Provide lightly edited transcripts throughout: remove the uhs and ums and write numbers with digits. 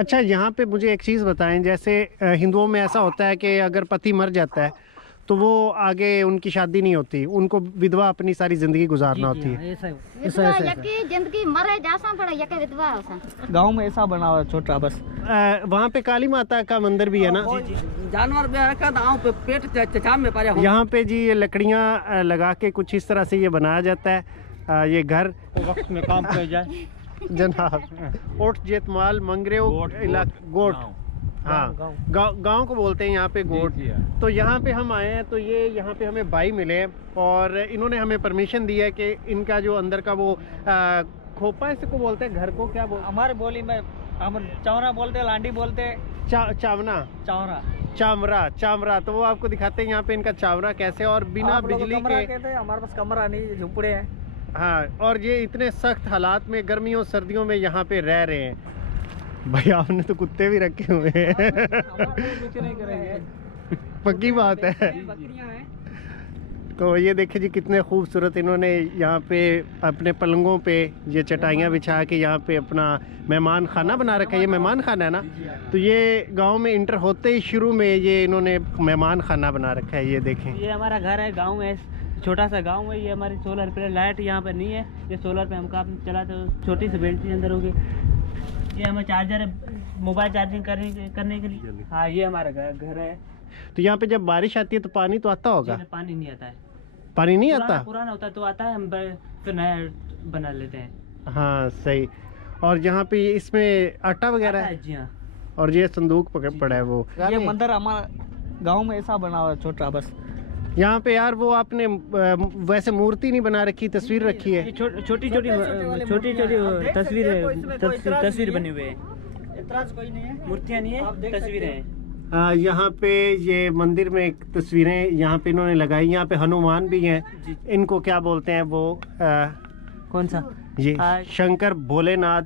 अच्छा, यहाँ पे मुझे एक चीज़ बताएं, जैसे हिंदुओं में ऐसा होता है कि अगर पति मर जाता है तो वो आगे उनकी शादी नहीं होती, उनको विधवा अपनी सारी जिंदगी गुजारना होती है। जिंदगी मरे जासा पड़े यके विधवा होसा। गांव में ऐसा बना हुआ छोटा बस। वहाँ पे काली माता का मंदिर भी है ना? जानवर भी रखा था पे पेट चचाम में पारे। यहाँ पे जी ये लकड़ियाँ लगा के कुछ इस तरह से ये बनाया जाता है। ये घर वक्त में काम कर जाए जनाब। ओट जेतमाल मंगरेव इलाका गोट, हाँ गांव को बोलते हैं यहाँ पे गोट। तो यहाँ पे हम आए हैं तो ये यहाँ पे हमें भाई मिले हैं और इन्होंने हमें परमिशन दी है कि इनका जो अंदर का वो खोपा इसको बोलते हैं, घर को क्या बोलते हैं? हमारे बोली में हम चौरा बोलते हैं, लांडी बोलते हैं, चावना, चावरा, चामरा। तो वो आपको दिखाते हैं यहाँ पे इनका चावरा कैसे, और बिना बिजली के। हमारे पास कमरा नहीं, झुपड़े हैं। हाँ, और ये इतने सख्त हालात में गर्मियों सर्दियों में यहाँ पे रह रहे हैं। भाई आपने तो कुत्ते भी रखे हुए हैं। कुछ नहीं करेंगे, पक्की बात है। तो ये देखिए जी कितने खूबसूरत इन्होंने यहाँ पे अपने पलंगों पे ये चटाइयाँ बिछा के यहाँ पे अपना मेहमान खाना बना रखा है। ये मेहमान खाना है ना? तो ये गांव में इंटर होते ही शुरू में ये इन्होंने मेहमान खाना बना रखा है। ये देखें, ये हमारा घर है गांव में, छोटा सा गांव है। ये हमारी सोलर पे लाइट यहाँ पे नहीं है, ये सोलर पे हम काम चलाते हैं। छोटी सी बैटरी अंदर होगी। ये हमें चार्जर है मोबाइल चार्जिंग करने के लिए। हाँ, ये हमारा घर है। तो यहाँ पे जब बारिश आती है तो पानी तो आता होगा? पानी नहीं आता है। पानी नहीं आता? पुराना होता है तो आता है, हम फिर नया बना लेते हैं। हाँ सही। और यहाँ पे इसमें आटा वगैरह है? जी हाँ। और ये संदूक पड़ा है वो। ये मंदिर हमारा गांव में ऐसा बना हुआ छोटा बस। यहाँ पे यार वो आपने वैसे मूर्ति नहीं बना रखी, तस्वीर रखी है। छोटी छोटी तस्वीर बनी हुई है। मूर्तियाँ नहीं है, तस्वीरें हैं। यहाँ पे ये मंदिर में एक तस्वीरें यहाँ पे इन्होंने लगाई। यहाँ पे हनुमान भी हैं, इनको क्या बोलते हैं वो कौन सा? ये शंकर भोलेनाथ।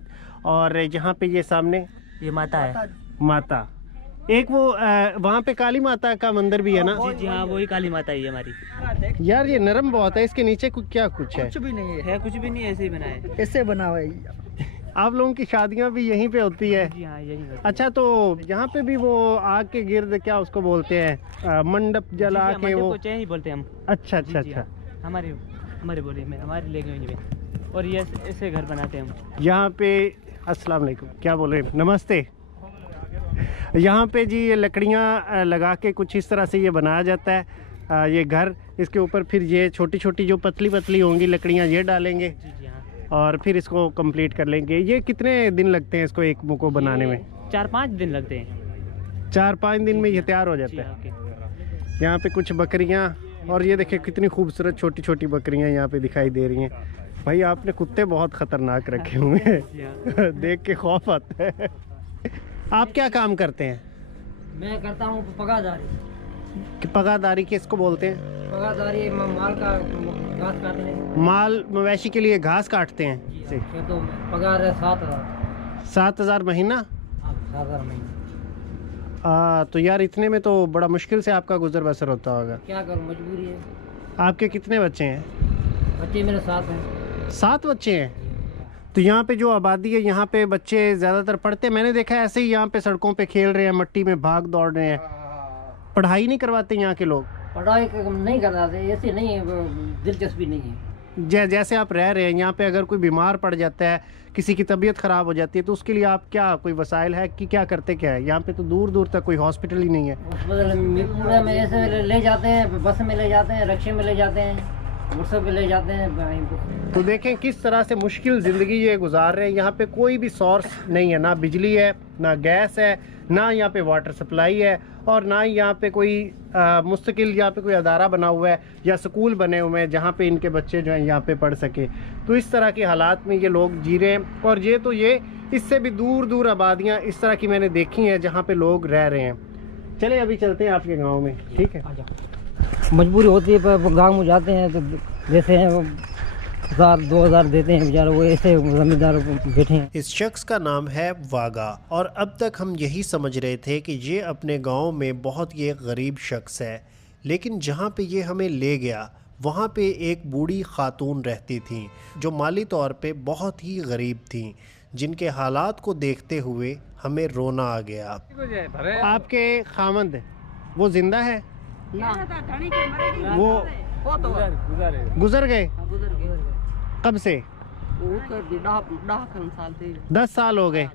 और यहाँ पे ये सामने ये माता है, माता। एक वो वहाँ पे काली माता का मंदिर भी है ना? जी हाँ, वही काली माता है हमारी। यार ये नरम बहुत है, इसके नीचे क्या कुछ है? कुछ भी नहीं है, कुछ भी नहीं है, ऐसे ही बना है, ऐसे बना हुआ है। आप लोगों की शादियाँ भी यहीं पे होती है? जी हाँ, यही होती है। अच्छा, तो यहाँ पे भी वो आग के गिर्द क्या उसको बोलते हैं, मंडप जला के वो ही बोलते हैं हम। अच्छा अच्छा अच्छा। हमारे बोली में, हमारी लैंग्वेज में। और ये ऐसे घर बनाते हैं हम यहाँ पे। अस्सलाम वालेकुम, क्या बोल रहे हैं? नमस्ते। यहाँ पे जी ये लकड़ियाँ लगा के कुछ इस तरह से ये बनाया जाता है ये घर। इसके ऊपर फिर ये छोटी छोटी जो पतली पतली होंगी लकड़ियाँ ये डालेंगे। जी हाँ। और फिर इसको कंप्लीट कर लेंगे। ये कितने दिन लगते हैं इसको एक मुँह को बनाने में? 4-5 दिन लगते हैं। 4-5 दिन में ये तैयार हो जाता है। यहाँ पे कुछ बकरियाँ, और ये देखिए कितनी खूबसूरत छोटी छोटी बकरियाँ यहाँ पे दिखाई दे रही हैं। भाई आपने कुत्ते बहुत खतरनाक रखे हुए हैं। देख के खौफ आता है। आप क्या काम करते हैं? मैं करता हूँ पगादारी। पगादारी किसको बोलते हैं? पगादारी माल का घास काटने। माल मवेशी के लिए घास काटते हैं। तो पगार है 7,000 महीना। 7,000 महीना। तो यार इतने में तो बड़ा मुश्किल से आपका गुजर बसर होता होगा। क्या करूँ, मजबूरी है। आपके कितने बच्चे हैं? बच्चे मेरे 7 हैं। 7 बच्चे हैं? तो यहाँ पे जो आबादी है यहाँ पे बच्चे ज़्यादातर पढ़ते हैं? मैंने देखा है ऐसे ही यहाँ पे सड़कों पे खेल रहे हैं, मट्टी में भाग दौड़ रहे हैं। पढ़ाई नहीं करवाते यहाँ के लोग? पढ़ाई नहीं करवाते, ऐसे नहीं, दिलचस्पी नहीं है। जैसे आप रह रहे हैं यहाँ पे, अगर कोई बीमार पड़ जाता है, किसी की तबीयत ख़राब हो जाती है, तो उसके लिए आप क्या कोई वसाइल है कि क्या करते क्या है? यहाँ पे तो दूर दूर तक कोई हॉस्पिटल ही नहीं है। पूरा में ऐसे ले जाते हैं, बस में ले जाते हैं, रिक्शे में ले जाते हैं, मोटर पे ले जाते हैं। तो देखें किस तरह से मुश्किल ज़िंदगी ये गुजार रहे हैं। यहाँ पे कोई भी सोर्स नहीं है, ना बिजली है, ना गैस है, ना यहाँ पे वाटर सप्लाई है, और ना ही यहाँ पे कोई मुस्तकिल यहाँ पे कोई अदारा बना हुआ है या स्कूल बने हुए हैं जहाँ पे इनके बच्चे जो हैं यहाँ पे पढ़ सके। तो इस तरह के हालात में ये लोग जी रहे हैं। और ये इससे भी दूर दूर आबादियाँ इस तरह की मैंने देखी हैं जहाँ पे लोग रह रहे हैं। चले अभी चलते हैं आपके गाँव में, ठीक है? मजबूरी होती है, पर गाँव में जाते हैं तो जैसे 1,000-2,000 देते हैं बेचारे, वो ऐसे जमींदार बैठे हैं। इस शख्स का नाम है वागा, और अब तक हम यही समझ रहे थे कि ये अपने गांव में बहुत ही गरीब शख्स है। लेकिन जहां पे ये हमें ले गया वहां पे एक बूढ़ी खातून रहती थी जो माली तौर पे बहुत ही गरीब थी, जिनके हालात को देखते हुए हमें रोना आ गया। आपके खामद वो जिंदा है? वो गुजर गए? कब से? 10 साल हो गए।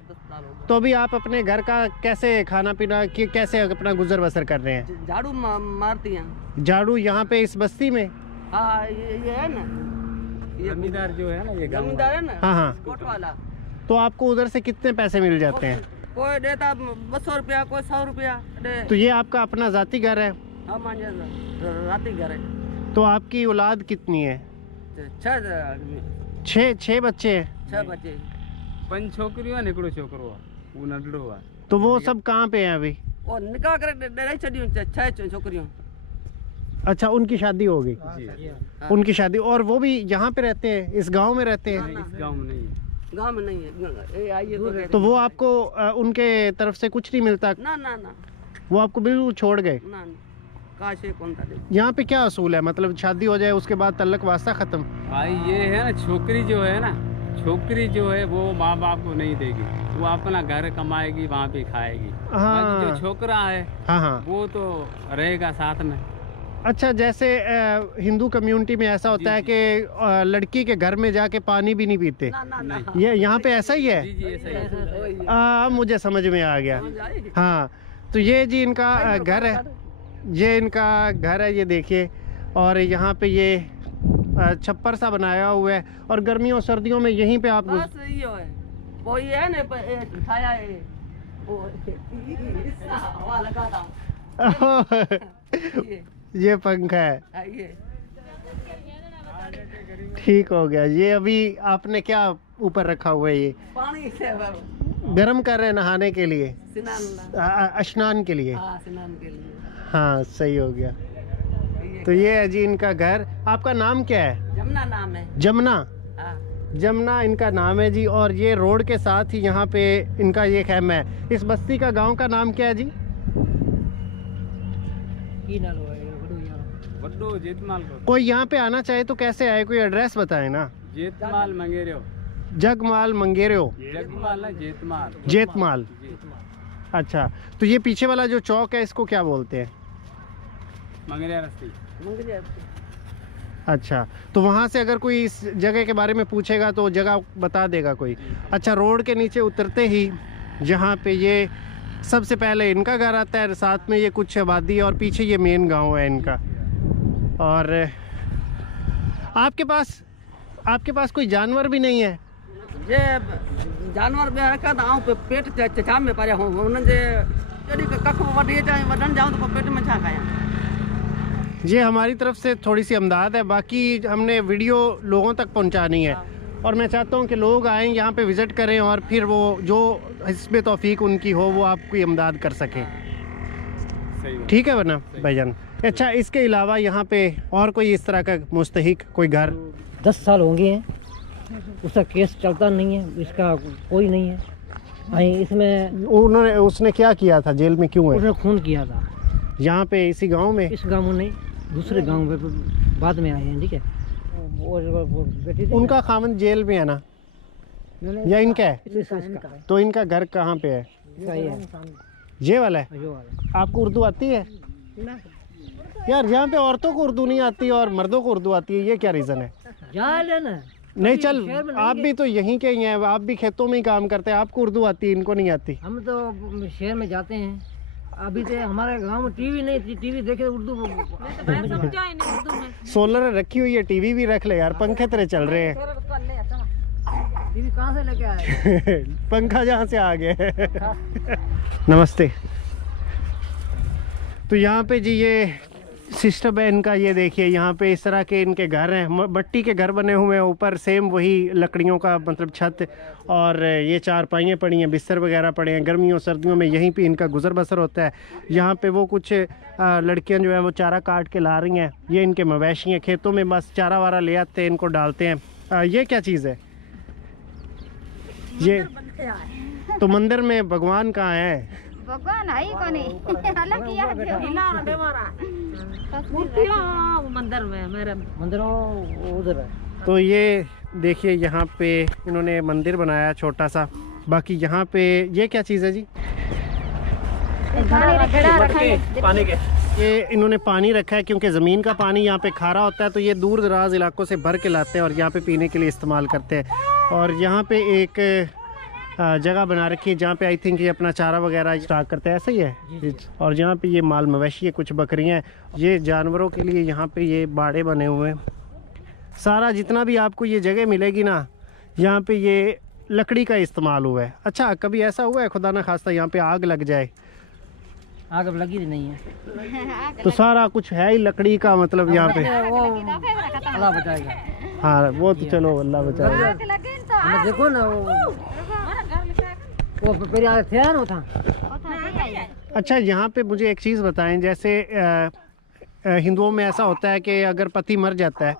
तो अभी आप अपने घर का कैसे खाना पीना कैसे अपना गुजर बसर कर रहे हैं? झाड़ू मारती हैं। झाड़ू यहाँ पे इस बस्ती में? हाँ ये है ना, ये जमींदार जो है ना, ये जमींदार है ना, हाँ हाँ। कोट वाला। तो आपको उधर से कितने पैसे मिल जाते हैं? कोई देता 200 रुपया, कोई 100 रुपया दे। तो ये आपका अपना जाती घर है? हाँ मान राती घर है। तो आपकी औलाद कितनी है? 6 बच्चे हैं? 6 बच्चे। 5 छोकरियों निकड़ो छोकरो वो नडड़ो है। तो वो सब कहाँ पे हैं अभी? वो निकाह कर डराई चढ़ी 6 छोकरियों। अच्छा, उनकी शादी हो गई? हाँ। उनकी शादी। और वो भी यहाँ पे रहते हैं, इस गांव में रहते हैं? इस गांव में नहीं है। गाँव में नहीं है, ये आइए तो वो आपको उनके तरफ से कुछ नहीं मिलता? ना ना ना वो आपको बिल्कुल छोड़ गए? ना, काश ये कौन था दे। यहाँ पे क्या असूल है, मतलब शादी हो जाए उसके बाद तल्लक वास्ता खत्म? भाई ये है ना, छोकरी जो है ना, छोकरी जो है वो माँ बाप को नहीं देगी, वो अपना घर कमाएगी, वहाँ पे खाएगी। हाँ। बाकी जो छोकरा है हाँ हाँ। वो तो रहेगा साथ में। अच्छा, जैसे हिंदू कम्युनिटी में ऐसा होता है कि लड़की के घर में जाके पानी भी नहीं पीते, ना ना ना, ये यहाँ पे ऐसा ही है? जी जी ऐसा ही है। मुझे समझ में आ गया। हाँ, तो ये जी इनका घर है, ये इनका घर है, ये देखिए। और यहाँ पे ये छप्पर सा बनाया हुआ है और गर्मियों सर्दियों में यहीं पे आप बस ये है, वो ये है ना छाया है, वो हवा लगाता ये ये पंखा है, ये ठीक हो गया। ये अभी आपने क्या ऊपर रखा हुआ है? ये पानी से गर्म कर रहे हैं नहाने के लिए, स्नान, स्नान के लिए? हाँ स्नान के लिए। हाँ, सही हो गया। तो ये है जी इनका घर। आपका नाम क्या है? जमुना नाम है। जमुना? हाँ। जमुना इनका नाम है जी। और ये रोड के साथ ही यहाँ पे इनका ये खैमा है। इस बस्ती का गांव का नाम क्या है जी? बड्डो जेतमाल को। कोई यहाँ पे आना चाहे तो कैसे आए, कोई एड्रेस बताए ना। जेतमाल मंगेरियो। जगमाल मंगेरियो? जगमाल ना, जेतमाल। जेतमाल। अच्छा, तो ये पीछे वाला जो चौक है इसको क्या बोलते हैं? मंगेरिया रस्ती। अच्छा, तो वहाँ से अगर कोई इस जगह के बारे में पूछेगा तो जगह बता देगा कोई? अच्छा, रोड के नीचे उतरते ही जहाँ पे ये सबसे पहले इनका घर आता है, साथ में ये कुछ आबादी है और पीछे ये मेन गांव है इनका। और आपके पास कोई जानवर भी नहीं है? जे जानवर भी रखा था पे पेट चचा में पाया हूं उन जे जड़ी कख वडी जाए वडन जाऊं तो पेट में छा खाया। ये हमारी तरफ से थोड़ी सी इमदाद है, बाकी हमने वीडियो लोगों तक पहुंचानी है और मैं चाहता हूं कि लोग आएँ यहाँ पे विज़िट करें और फिर वो जो हिस्बे तौफीक उनकी हो वो आपकी इमदाद कर सकें। ठीक है वरना भाईजान। अच्छा, इसके अलावा यहाँ पे और कोई इस तरह का मुस्तहिक कोई घर? 10 साल होंगे हैं, उसका केस चलता नहीं है, इसका कोई नहीं है। इसमें उसने क्या किया था, जेल में क्यों है? उसने खून किया था। यहाँ पे इसी गांव में? इस गांव में नहीं, दूसरे गांव में बाद में आए हैं। ठीक है, वो बेटी थी उनका खामन जेल में है ना, या इनका है? इसका तो इनका घर कहाँ पे है? सही है, ये वाला है? जो वाला। आपको उर्दू आती है? यार यहाँ पे औरतों को उर्दू नहीं आती और मर्दों को उर्दू आती है, ये क्या रीज़न है? जाल है ना। नहीं चल, आप भी तो यहीं के ही हैं, आप भी खेतों में ही काम करते हैं, आपको उर्दू आती है, इनको नहीं आती। हम तो शहर में जाते हैं, अभी तो हमारे गांव में टीवी नहीं थी, टीवी देखे उर्दू सोलर रखी हुई है, टीवी भी रख ले यार, पंखे तेरे चल रहे हैं। टीवी कहाँ से लेके आए? पंखा जहाँ से आ गया। नमस्ते। तो यहाँ पे जी ये सिस्टम है इनका, ये देखिए यहाँ पे इस तरह के इनके घर हैं, मट्टी के घर बने हुए हैं, ऊपर सेम वही लकड़ियों का मतलब छत, और ये चारपाइयाँ पड़ी हैं, बिस्तर वगैरह पड़े हैं। गर्मियों सर्दियों में यहीं पे इनका गुजर बसर होता है। यहाँ पे वो कुछ लड़कियाँ जो है वो चारा काट के ला रही हैं, ये इनके मवेशी हैं, खेतों में बस चारा वारा ले आते हैं, इनको डालते हैं। ये क्या चीज़ है ये? तो मंदिर में भगवान कहाँ है? भगवान है को नहीं अलग किया मंदिर में, मेरे मंदिर उधर है। तो ये देखिए यहाँ पे इन्होंने मंदिर बनाया छोटा सा, बाकी यहाँ पे ये क्या चीज़ है जी? पानी के ये इन्होंने पानी रखा है क्योंकि ज़मीन का पानी यहाँ पे खारा होता है, तो ये दूर दराज इलाकों से भर के लाते हैं और यहाँ पे पीने के लिए इस्तेमाल करते हैं। और यहाँ पे एक जगह बना रखी है जहाँ पे आई थिंक ये अपना चारा वगैरह स्टॉक करते हैं, ऐसा ही है। और यहाँ पे ये माल मवेशी है, कुछ बकरियाँ हैं, ये जानवरों के लिए यहाँ पे ये बाड़े बने हुए हैं। सारा जितना भी आपको ये जगह मिलेगी ना, यहाँ पे ये लकड़ी का इस्तेमाल हुआ है। अच्छा, कभी ऐसा हुआ है खुदा ना खास्ता यहाँ पे आग लग जाए? आग अब लगी नहीं है, तो सारा कुछ है ही लकड़ी का, मतलब यहाँ पे वो अल्लाह बचाएगा। हाँ वो तो चलो अल्लाह बचाएगा। हमें देखो ना वो पहले थे ना था। अच्छा, यहाँ पे मुझे एक चीज़ बताएं, जैसे हिंदुओं में ऐसा होता है कि अगर पति मर जाता है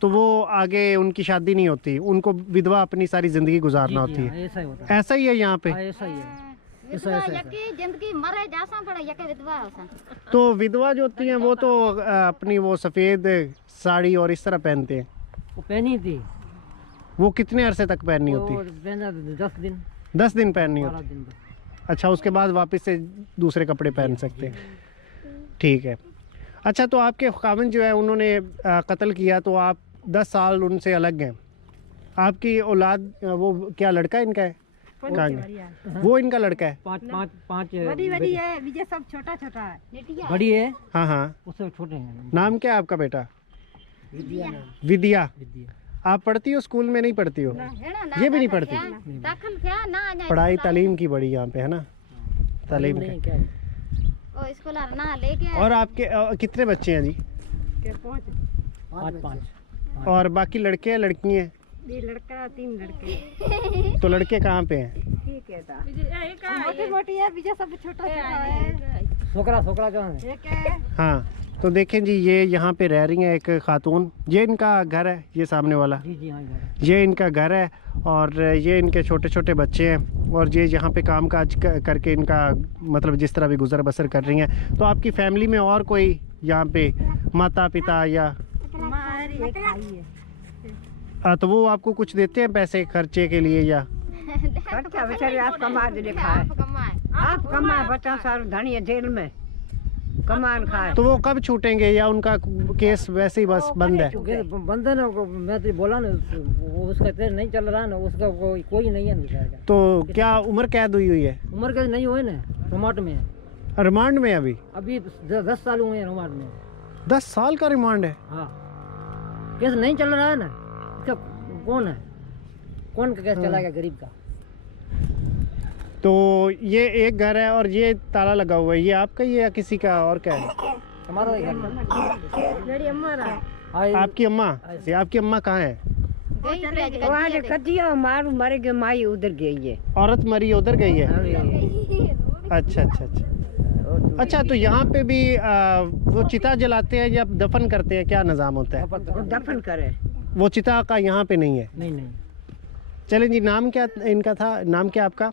तो वो आगे उनकी शादी नहीं होती, उनको विधवा अपनी सारी ज़िंदगी गुजारना होती है। ऐसा ही होता है, ऐसा ही है यहाँ पे? ऐसा ही है। विधवा यकी जिंदगी मरे जासा पड़े यके विधवा होसा। तो विधवा जो होती हैं वो तो अपनी वो सफ़ेद साड़ी और इस तरह पहनते हैं। वो पहनी थी, वो कितने अरसे तक पहननी होती? 10 दिन 10 दिन पहननी 12 होती। दिन। अच्छा, उसके बाद वापस से दूसरे कपड़े पहन सकते हैं, ठीक है। अच्छा, तो आपके खाविंद जो है उन्होंने कत्ल किया, तो आप 10 साल उनसे अलग हैं। आपकी औलाद वो क्या लड़का इनका है? कहाँ गया? वो इनका लड़का है? पाँच बड़ी है, विजय सब छोटा छोटा है। बड़ी है, हाँ हाँ। उससे छोटे हैं। नाम क्या है आपका बेटा? विद्या। विद्या। आप पढ़ती हो स्कूल में? नहीं पढ़ती हो? ये भी नहीं पढ़ती? दाखिल क्या ना पढ़ाई तालीम की बड़ी यहाँ पे है ना, तालीम नहीं, का। क्या ओ स्कूल ना लेके और आपके कितने बच्चे हैं जी? पाँच। और बाकी लड़के हैं लड़की हैं? ये लड़का 3 लड़के। तो लड़के कहाँ पे हैं? ठीक है था मोटी मोटी है, विजय सब छोटा छोटा है। छोकरा जो है। एक है हाँ, तो देखें जी, ये यहाँ पे रह रही हैं एक खातून। ये इनका घर है, ये सामने वाला? जी हाँ, ये इनका घर है और ये इनके छोटे छोटे बच्चे हैं और ये यहाँ पे काम काज करके इनका मतलब जिस तरह भी गुजर बसर कर रही हैं। तो आपकी फैमिली में और कोई यहाँ पे माता पिता या? हमारी एक भाई है। तो वो आपको कुछ देते हैं पैसे खर्चे के लिए या? खर्चा बेचारे आप कमा दे खाए, आप कमाए, बच्चा सारा धनी है जेल में कमान खाए। तो वो कब छूटेंगे या उनका केस वैसे ही बस बंद है? बंद है ना, मैं तो बोला ना, वो उसका केस नहीं चल रहा ना, उसका कोई नहीं है बेचारा। तो क्या उम्र कैद हुई है? उम्र कैद नहीं हुए ना, रिमांड में है। रिमांड में अभी 10 साल हुए हैं रिमांड में। 10 साल का रिमांड है? हाँ, केस नहीं चल रहा है ना, इसका कौन है, कौन का केस चलाएगा गरीब का? तो ये एक घर है और ये ताला लगा हुआ है, ये आपका ही है या किसी का और क्या है? हमारा ही घर है। मेरी अम्मा रहा आपकी अम्मा? आपकी अम्मा कहाँ है? वहाँ से कटिया मारू मरे के माई उधर गई है। औरत मरी उधर गई है? अच्छा अच्छा अच्छा। अच्छा, तो यहाँ पे भी वो चिता जलाते हैं या दफन करते हैं, क्या निज़ाम होता है? दफन करे। वो चिता का यहाँ पे नहीं है? नहीं। चलें जी, नाम क्या इनका था? नाम क्या आपका?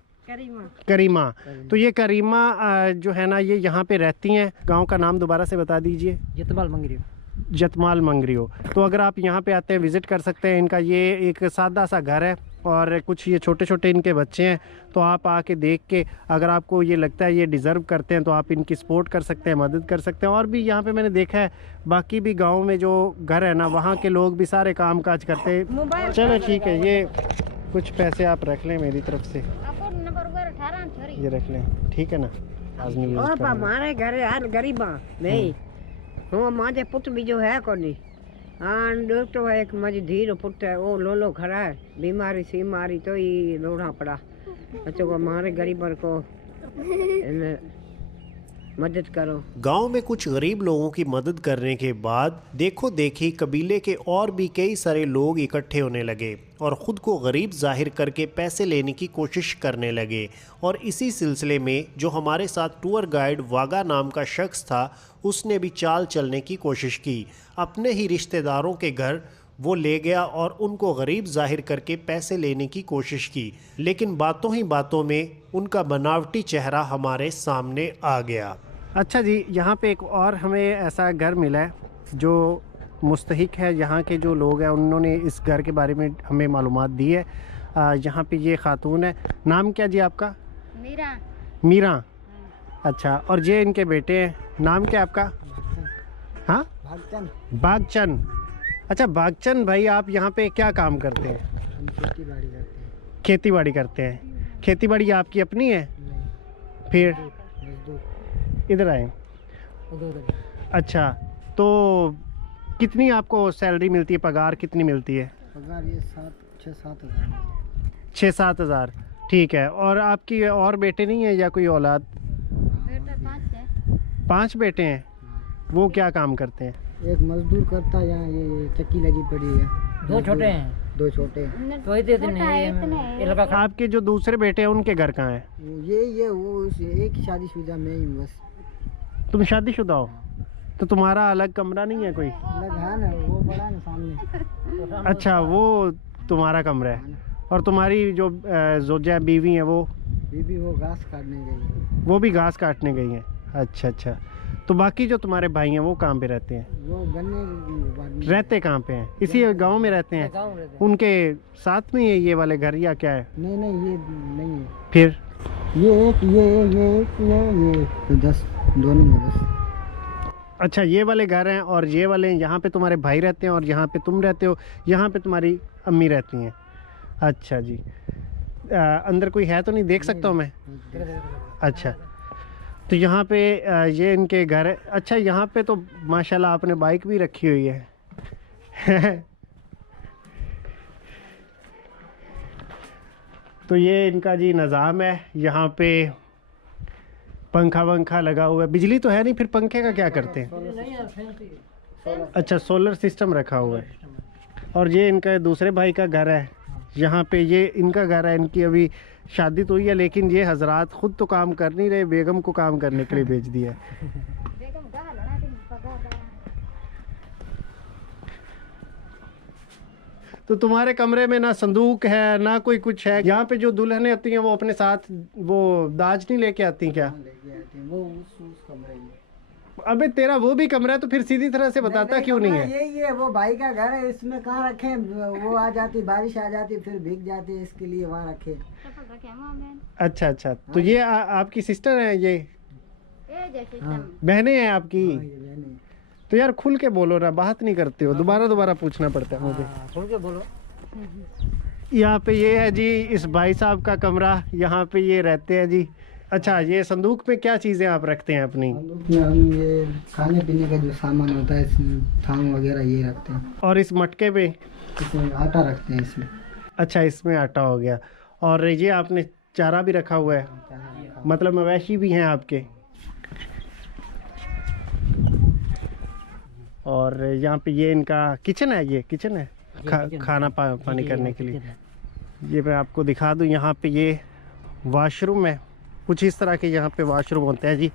करीमा। तो ये करीमा जो है ना, ये यहाँ पे रहती हैं। गांव का नाम दोबारा से बता दीजिए। जतमाल मंगरियो। तो अगर आप यहाँ पे आते हैं विज़िट कर सकते हैं। इनका ये एक सादा सा घर है और कुछ ये छोटे छोटे इनके बच्चे हैं। तो आप आके देख के अगर आपको ये लगता है ये डिज़र्व करते हैं तो आप इनकी सपोर्ट कर सकते हैं, मदद कर सकते हैं। और भी यहाँ पे मैंने देखा है बाकी भी गाँव में जो घर है ना, वहाँ के लोग भी सारे काम काज करते हैं। चलो ठीक है, ये कुछ पैसे आप रख लें मेरी तरफ से, ये रख लें, ठीक है ना? आजमी यूज़ करेंगे। हमारे घर यार गरीबा नहीं हो, माजे पुत्र भी जो है कोनी। हाँ, डॉक्टर है एक मजी धीर पुत्र है, वो लो खड़ा है, बीमारी सीमारी तो ही लोढ़ा पड़ा। बच्चों को हमारे गरीबर को मदद करो। गांव में कुछ गरीब लोगों की मदद करने के बाद देखो देखी कबीले के और भी कई सारे लोग इकट्ठे होने लगे और ख़ुद को गरीब जाहिर करके पैसे लेने की कोशिश करने लगे। और इसी सिलसिले में जो हमारे साथ टूर गाइड वागा नाम का शख्स था, उसने भी चाल चलने की कोशिश की। अपने ही रिश्तेदारों के घर वो ले गया और उनको गरीब जाहिर करके पैसे लेने की कोशिश की। लेकिन बातों ही बातों में उनका बनावटी चेहरा हमारे सामने आ गया। अच्छा जी, यहाँ पे एक और हमें ऐसा घर मिला है जो मुस्तहिक है। यहाँ के जो लोग हैं उन्होंने इस घर के बारे में हमें मालूमात दी है। यहाँ पे ये खातून है, नाम क्या जी आपका? मीरा। मीरा। अच्छा, और ये इनके बेटे हैं, नाम क्या आपका? हाँ, भागचंद। भागचंद। अच्छा भागचंद भाई, आप यहाँ पे क्या काम करते हैं? हम खेती बाड़ी करते हैं। खेती बाड़ी करते हैं। खेती बाड़ी आपकी अपनी है? नहीं, फिर मजदूर इधर आए। उधर। अच्छा, तो कितनी आपको सैलरी मिलती है, पगार कितनी मिलती है? पगार ये 6-7 हज़ार। 6-7 हज़ार, ठीक है। और आपकी और बेटे नहीं है या कोई औलाद? बेटा 5 है। 5 बेटे हैं। वो क्या काम करते हैं? एक मजदूर करता है, यहाँ ये चक्की लगी पड़ी है। 2 छोटे हैं। 2 छोटे हैं। तो इतने आपके जो दूसरे बेटे हैं उनके घर कहाँ है? ये वो एक ही शादीशुदा में ही बस। तुम शादीशुदा हो तो तुम्हारा अलग कमरा नहीं है कोई? अलग है ना, वो बड़ा है ना सामने। अच्छा, वो तुम्हारा कमरा है। और तुम्हारी जो जोजा बीवी है वो? बीबी वो घास काटने गई। वो भी घास काटने गई हैं। अच्छा अच्छा, तो बाकी जो तुम्हारे भाई हैं वो कहाँ पे रहते हैं? वो गन्ने रहते कहाँ पे हैं? इसी गांव में रहते हैं? उनके साथ में है ये वाले घर या क्या है? नहीं नहीं, ये नहीं है। फिर ये एक ये तो 10 दोनों में बस। अच्छा, ये वाले घर हैं और ये वाले यहाँ पे तुम्हारे भाई रहते हैं और यहाँ पे तुम रहते हो, यहाँ पे तुम्हारी अम्मी रहती हैं। अच्छा जी। अंदर कोई है तो नहीं, देख सकता हूँ मैं? अच्छा, तो यहाँ पे ये इनके घर है। अच्छा, यहाँ पे तो माशाल्लाह आपने बाइक भी रखी हुई है। तो ये इनका जी निज़ाम है, यहाँ पे पंखा वंखा लगा हुआ है। बिजली तो है नहीं, फिर पंखे का क्या करते हैं? अच्छा, सोलर सिस्टम रखा हुआ है। और ये इनका दूसरे भाई का घर है, यहाँ पे ये इनका घर है। इनकी अभी शादी तो हुई है, लेकिन ये हजरात खुद तो काम कर नहीं रहे, बेगम को काम करने के लिए भेज दिया है। बेगम गा लड़ा दिन पगार। तो तुम्हारे कमरे में ना संदूक है ना कोई कुछ है? यहाँ पे जो दुल्हनें होती हैं वो अपने साथ वो दाज नहीं लेके आती क्या? लेके आते हैं वो उस कमरे में। अबे तेरा वो भी कमरा है तो फिर सीधी तरह से बताता क्यों नहीं है? यही है, वो भाई का घर है, इसमें कहाँ रखे? वो आ जाती, बारिश आ जाती, फिर भीग जाती, इसके लिए वहाँ रखे। अच्छा अच्छा, तो ये आपकी सिस्टर है? ये जैसे बहनें हैं आपकी? हाँ, ये बहनें। तो यार खुल के बोलो ना, बात नहीं करते हो, दोबारा पूछना पड़ता है मुझे। खुल के बोलो। यहाँ पे ये है जी इस भाई साहब का कमरा, यहाँ पे ये रहते हैं जी। अच्छा, ये संदूक में क्या चीज़ें आप रखते हैं अपनी? संदूक में हम ये खाने पीने का जो सामान होता है, इसमें थाम वगैरह ये रखते हैं। और इस मटके पे? इसमें आटा रखते हैं इसमें। अच्छा, इसमें आटा हो गया। और ये आपने चारा भी रखा हुआ है, मतलब मवेशी भी हैं आपके? और यहाँ पे ये इनका किचन है, ये किचन है खाना पानी करने के लिए। ये मैं आपको दिखा दूँ, यहाँ पे ये वॉशरूम है, कुछ इस तरह के यहाँ पे वॉशरूम होते हैं जी।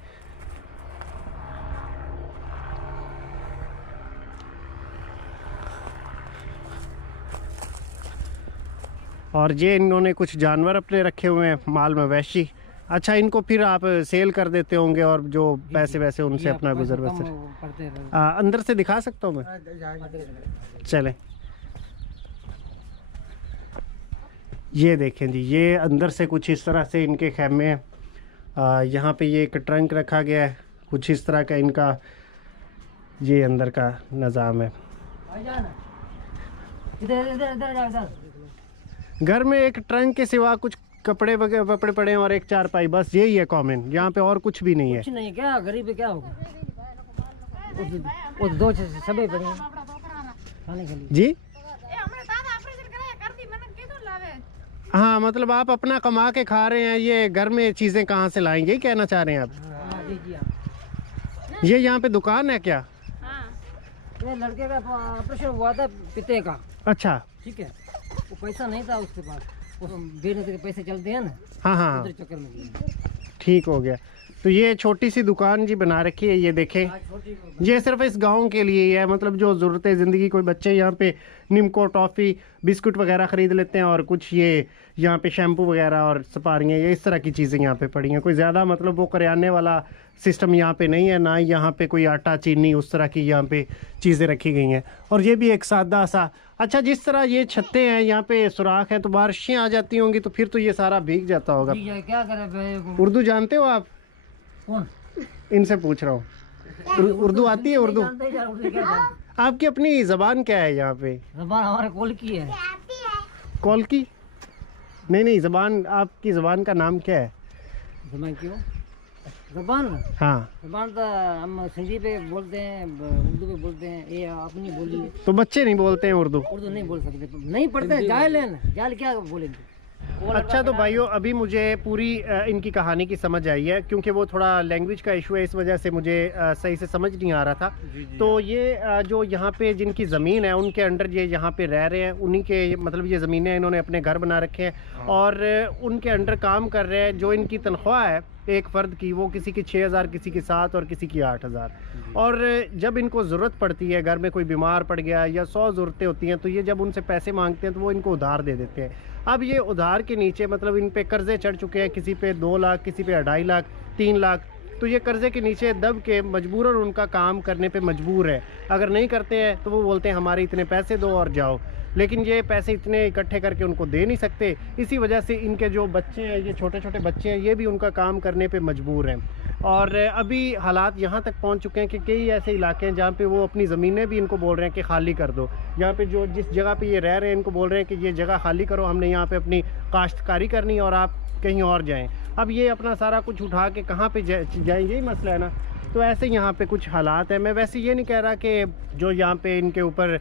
और ये इन्होंने कुछ जानवर अपने रखे हुए हैं, माल मवेशी। अच्छा, इनको फिर आप सेल कर देते होंगे और जो पैसे वैसे उनसे अपना गुजर बसर। अंदर से दिखा सकता हूँ मैं? चलें। ये देखें जी, ये अंदर से कुछ इस तरह से इनके खैमे हैं। यहाँ पे ये एक ट्रंक रखा गया है, कुछ इस तरह का इनका ये अंदर का निज़ाम है। घर में एक ट्रंक के सिवा कुछ कपड़े वगैरह पड़े हैं और एक चारपाई, बस यही है कॉमन। यहाँ पे और कुछ भी नहीं है। कुछ नहीं, क्या गरीब है, क्या होगा? वो 2 सबे पड़े हैं खाने के लिए जी। हाँ, मतलब आप अपना कमा के खा रहे हैं, ये घर में चीज़ें कहाँ से लाएंगे, यही कहना चाह रहे हैं आप? ये यहाँ पे दुकान है क्या? ये लड़के का ऑपरेशन हुआ था पिते का। अच्छा, ठीक है, वो पैसा नहीं था उसके पास, वो बेचने के पैसे चलते हैं ना। हाँ हाँ, उधर चक्कर में गया। ठीक हो गया। तो ये छोटी सी दुकान जी बना रखी है, ये देखें। ये सिर्फ इस गांव के लिए ही है, मतलब जो ज़रूरतें ज़िंदगी, कोई बच्चे यहाँ पे निमको, टॉफ़ी, बिस्कुट वगैरह ख़रीद लेते हैं, और कुछ ये यहाँ पे शैम्पू वगैरह और सपारियाँ, ये इस तरह की चीज़ें यहाँ पे पड़ी हैं। कोई ज़्यादा मतलब वो करियाने वाला सिस्टम यहाँ पे नहीं है, ना यहाँ पे कोई आटा, चीनी, उस तरह की यहाँ पे चीज़ें रखी गई हैं। और ये भी एक सादा सा, अच्छा जिस तरह ये छतें हैं यहाँ पे सुराख हैं, तो बारिशें आ जाती होंगी तो फिर तो ये सारा भीग जाता होगा। क्या करें? उर्दू जानते हो आप? कौन? इनसे पूछ रहा हूँ। उर्दू आती है? उर्दू आपकी अपनी ज़बान क्या है यहाँ पे? ज़बान हमारे कोल की है। कॉल की? नहीं, ज़बान, आपकी ज़बान का नाम क्या है? ज़बान क्यों? ज़बान? हाँ, ज़बान तो हम सिंधी पे बोलते हैं, उर्दू पे बोलते हैं, ये अपनी बोली है। तो बच्चे नहीं बोलते हैं उर्दू? उर्दू नहीं बोल सकते, नहीं पढ़ते, जाल क्या बोलेंगे। अच्छा, तो भाइयों अभी मुझे पूरी इनकी कहानी की समझ आई है, क्योंकि वो थोड़ा लैंग्वेज का इशू है, इस वजह से मुझे सही से समझ नहीं आ रहा था। तो ये जो यहाँ पे जिनकी ज़मीन है उनके अंडर ये यहाँ पे रह रहे हैं, उन्हीं के मतलब ये ज़मीनें इन्होंने अपने घर बना रखे हैं और उनके अंडर काम कर रहे हैं। जो इनकी तनख्वाह है एक फ़र्द की, वो किसी की 6,000, किसी की 7 और किसी की 8,000। और जब इनको ज़रूरत पड़ती है, घर में कोई बीमार पड़ गया या 100 ज़रूरतें होती हैं, तो ये जब उनसे पैसे मांगते हैं तो वो इनको उधार दे देते हैं। अब ये उधार के नीचे मतलब इन पे कर्ज़े चढ़ चुके हैं, किसी पे 2 लाख, किसी पे 2.5 लाख, 3 लाख। तो ये कर्ज़े के नीचे दब के मजबूरन उनका काम करने पे मजबूर है। अगर नहीं करते हैं तो वो बोलते हैं हमारे इतने पैसे दो और जाओ, लेकिन ये पैसे इतने इकट्ठे करके उनको दे नहीं सकते। इसी वजह से इनके जो बच्चे हैं, ये छोटे छोटे बच्चे हैं, ये भी उनका काम करने पे मजबूर हैं। और अभी हालात यहाँ तक पहुँच चुके हैं कि कई ऐसे इलाके हैं जहाँ पे वो अपनी ज़मीनें भी इनको बोल रहे हैं कि खाली कर दो। यहाँ पे जो जिस जगह पे ये रह रहे हैं इनको बोल रहे हैं कि ये जगह खाली करो, हमने यहाँ पे अपनी काश्तकारी करनी है और आप कहीं और जाएँ। अब ये अपना सारा कुछ उठा के कहाँ पे जाएंगे, यही मसला है ना। तो ऐसे यहाँ पे कुछ हालात हैं। मैं वैसे ये नहीं कह रहा कि जो यहाँ पे इनके ऊपर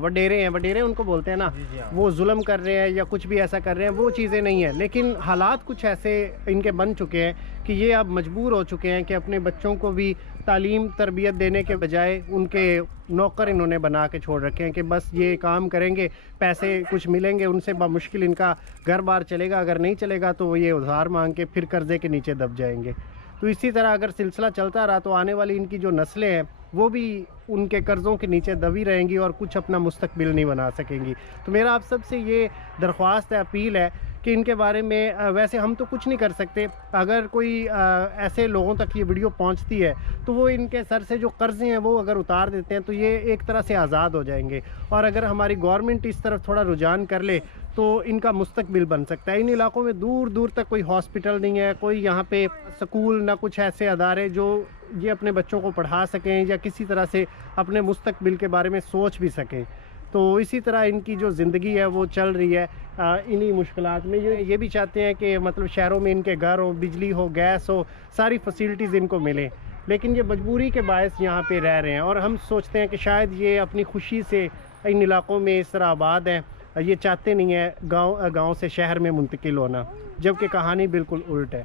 वडेरे हैं, वडेरे उनको बोलते हैं ना, वो जुल्म कर रहे हैं या कुछ भी ऐसा कर रहे हैं, वो चीज़ें नहीं है। लेकिन हालात कुछ ऐसे इनके बन चुके हैं कि ये अब मजबूर हो चुके हैं कि अपने बच्चों को भी तालीम तरबियत देने के बजाय उनके नौकर इन्होंने बना के छोड़ रखे हैं कि बस ये काम करेंगे, पैसे कुछ मिलेंगे, उनसे बामुश्किल इनका घर बार चलेगा। अगर नहीं चलेगा तो ये उधार मांग के फिर कर्ज़े के नीचे दब जाएंगे। तो इसी तरह अगर सिलसिला चलता रहा तो आने वाली इनकी जो नस्लें हैं वो भी उनके कर्ज़ों के नीचे दबी रहेंगी और कुछ अपना मुस्तकबिल नहीं बना सकेंगी। तो मेरा आप सबसे ये दरख्वास्त है, अपील है कि इनके बारे में वैसे हम तो कुछ नहीं कर सकते। अगर कोई ऐसे लोगों तक ये वीडियो पहुंचती है तो वो इनके सर से जो कर्ज़े हैं वो अगर उतार देते हैं तो ये एक तरह से आज़ाद हो जाएंगे। और अगर हमारी गवर्नमेंट इस तरफ थोड़ा रुझान कर ले तो इनका मुस्तकबिल बन सकता है। इन इलाकों में दूर दूर तक कोई हॉस्पिटल नहीं है, कोई यहाँ पे स्कूल, ना कुछ ऐसे अदारे जो ये अपने बच्चों को पढ़ा सकें या किसी तरह से अपने मुस्तकबिल के बारे में सोच भी सकें। तो इसी तरह इनकी जो ज़िंदगी है वो चल रही है इन्हीं मुश्किलात में। ये भी चाहते हैं कि मतलब शहरों में इनके घर हो, बिजली हो, गैस हो, सारी फैसिलिटीज़ इनको मिलें, लेकिन ये मजबूरी के बायस यहाँ पे रह रहे हैं। और हम सोचते हैं कि शायद ये अपनी खुशी से इन इलाकों में इस तरह आबाद हैं, ये चाहते नहीं है गांव से शहर में मुंतकिल होना, जबकि कहानी बिल्कुल उल्ट है।